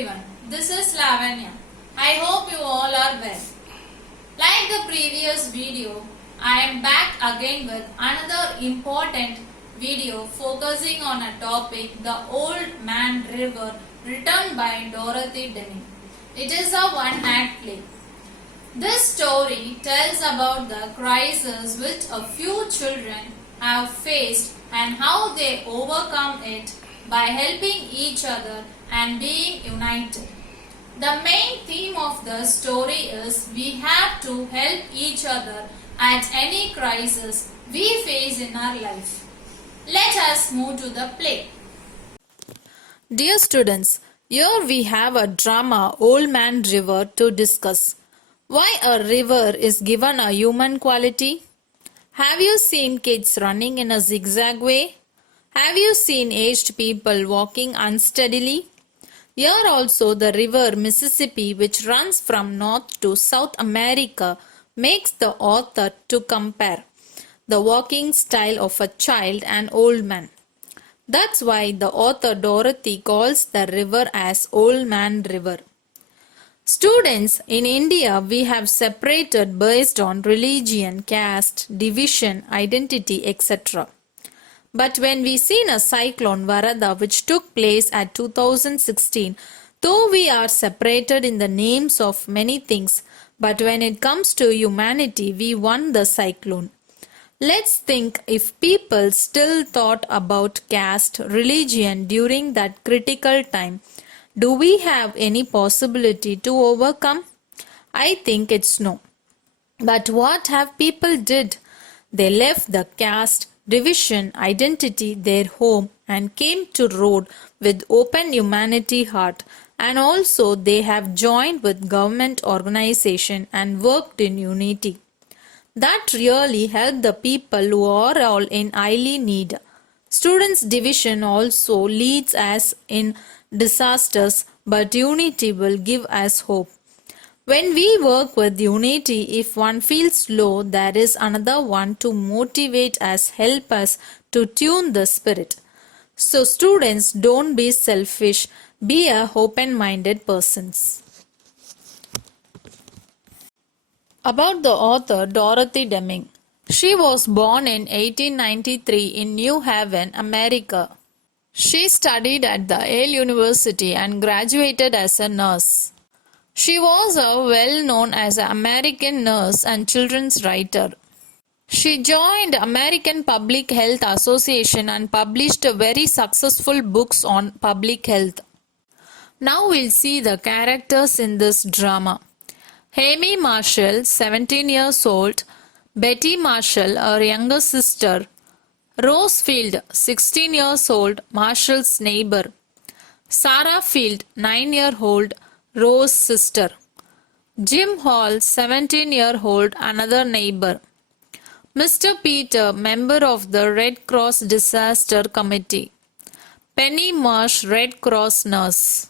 everyone, this is Lavanya. I hope you all are well. Like the previous video, I am back again with another important video focusing on a topic, the Old Man River, written by Dorothy Deming. It is a one-act play. This story tells about the crisis which a few children have faced and how they overcome it by helping each other and being united. The main theme of the story is we have to help each other at any crisis we face in our life. Let us move to the play. Dear students, here we have a drama Old Man River to discuss. Why a river is given a human quality? Have you seen kids running in a zigzag way? Have you seen aged people walking unsteadily? Here also the river Mississippi, which runs from North to South America, makes the author to compare the walking style of a child and old man. That's why the author Dorothy calls the river as Old Man River. Students, in India we have separated based on religion, caste, division, identity, etc. But when we seen a cyclone Varada which took place at 2016, though we are separated in the names of many things, but when it comes to humanity, we won the cyclone. Let's think if people still thought about caste, religion during that critical time, do we have any possibility to overcome? I think it's no. But what have people did? They left the caste, division, identity, their home and came to road with open humanity heart, and also they have joined with government organization and worked in unity. That really helped the people who are all in highly need. Students' division also leads us in disasters, but unity will give us hope. When we work with unity, if one feels low, there is another one to motivate us, help us to tune the spirit. So students, don't be selfish, be a open-minded persons. About the author Dorothy Deming. She was born in 1893 in New Haven, America. She studied at the Yale University and graduated as a nurse. She was well known as an American nurse and children's writer. She joined American Public Health Association and published very successful books on public health. Now we'll see the characters in this drama. Amy Marshall, 17 years old, Betty Marshall, her younger sister, Rose Field, 16 years old, Marshall's neighbor, Sarah Field, 9-year-old, Rose's sister, Jim Hall, 17-year-old, another neighbor, Mr. Peter, member of the Red Cross Disaster Committee, Penny Marsh, Red Cross nurse.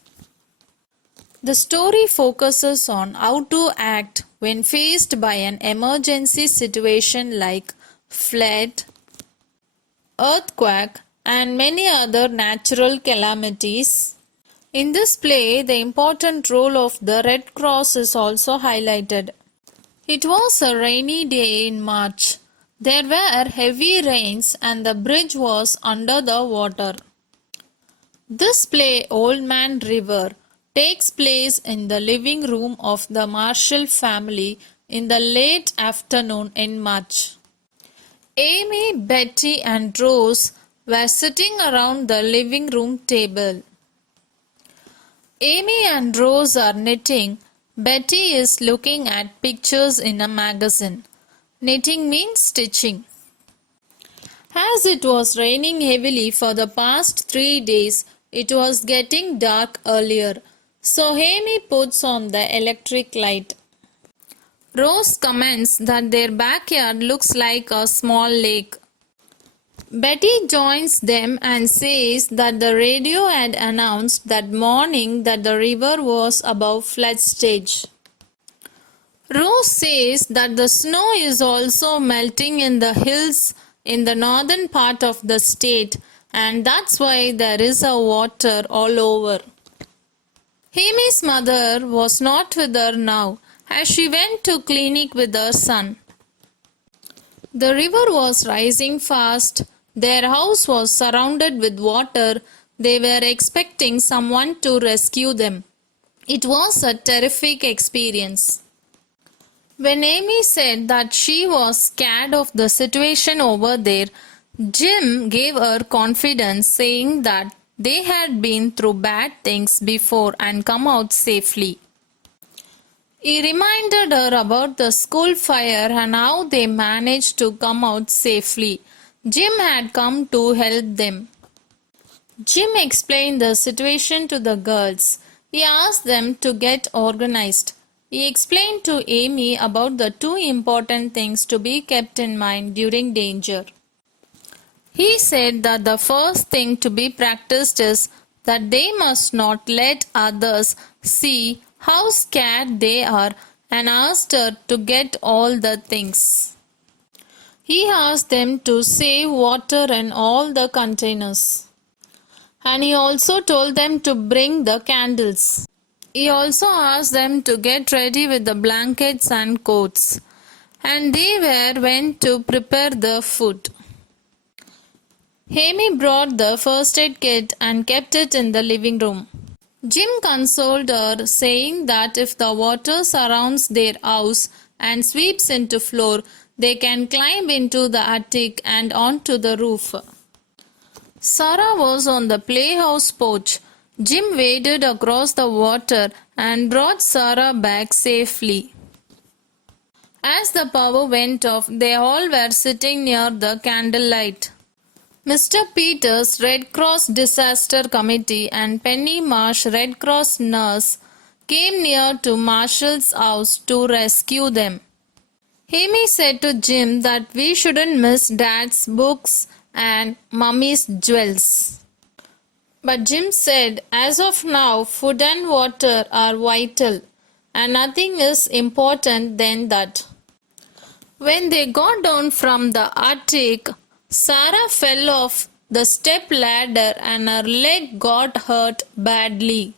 The story focuses on how to act when faced by an emergency situation like flood, earthquake, and many other natural calamities. In this play, the important role of the Red Cross is also highlighted. It was a rainy day in March. There were heavy rains and the bridge was under the water. This play, Old Man River, takes place in the living room of the Marshall family in the late afternoon in March. Amy, Betty and Rose were sitting around the living room table. Amy and Rose are knitting. Betty is looking at pictures in a magazine. Knitting means stitching. As it was raining heavily for the past 3 days, it was getting dark earlier. So Amy puts on the electric light. Rose comments that their backyard looks like a small lake. Betty joins them and says that the radio had announced that morning that the river was above flood stage. Rose says that the snow is also melting in the hills in the northern part of the state, and that's why there is a water all over. Amy's mother was not with her now as she went to clinic with her son. The river was rising fast. Their house was surrounded with water. They were expecting someone to rescue them. It was a terrific experience. When Amy said that she was scared of the situation over there, Jim gave her confidence, saying that they had been through bad things before and come out safely. He reminded her about the school fire and how they managed to come out safely. Jim had come to help them. Jim explained the situation to the girls. He asked them to get organized. He explained to Amy about the two important things to be kept in mind during danger. He said that the first thing to be practiced is that they must not let others see how scared they are, and asked her to get all the things. He asked them to save water in all the containers. And he also told them to bring the candles. He also asked them to get ready with the blankets and coats. And they went to prepare the food. Amy brought the first aid kit and kept it in the living room. Jim consoled her, saying that if the water surrounds their house and sweeps into floor, they can climb into the attic and onto the roof. Sarah was on the playhouse porch. Jim waded across the water and brought Sarah back safely. As the power went off, they all were sitting near the candlelight. Mr. Peters, Red Cross Disaster Committee, and Penny Marsh, Red Cross nurse, came near to Marshall's house to rescue them. Amy said to Jim that we shouldn't miss Dad's books and Mummy's jewels. But Jim said, as of now, food and water are vital, and nothing is important than that. When they got down from the attic, Sarah fell off the step ladder and her leg got hurt badly.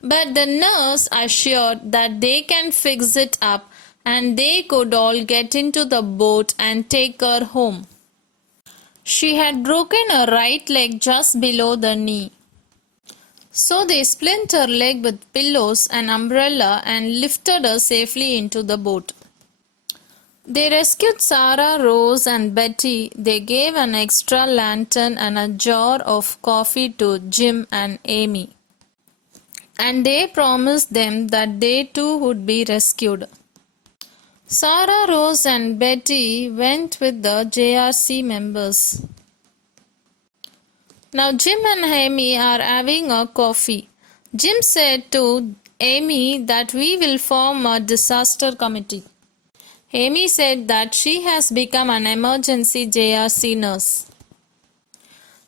But the nurse assured that they can fix it up and they could all get into the boat and take her home. She had broken her right leg just below the knee. So they splint her leg with pillows and umbrella and lifted her safely into the boat. They rescued Sarah, Rose and Betty. They gave an extra lantern and a jar of coffee to Jim and Amy. And they promised them that they too would be rescued. Sarah, Rose and Betty went with the JRC members. Now Jim and Amy are having a coffee. Jim said to Amy that we will form a disaster committee. Amy said that she has become an emergency JRC nurse.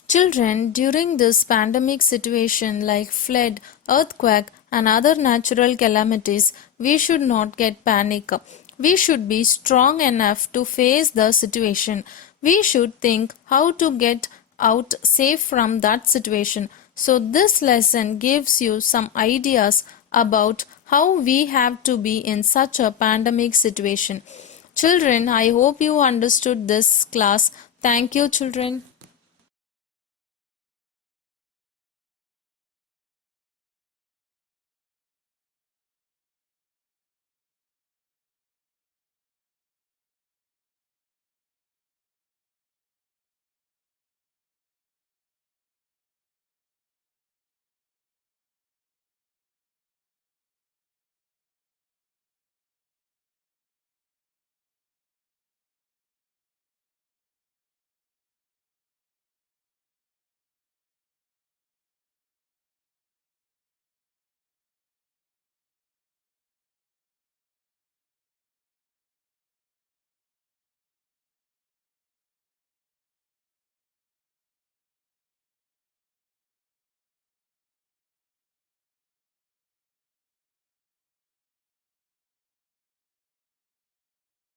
Children, during this pandemic situation like flood, earthquake and other natural calamities, we should not get panic. We should be strong enough to face the situation. We should think how to get out safe from that situation. So this lesson gives you some ideas about how we have to be in such a pandemic situation. Children, I hope you understood this class. Thank you, children.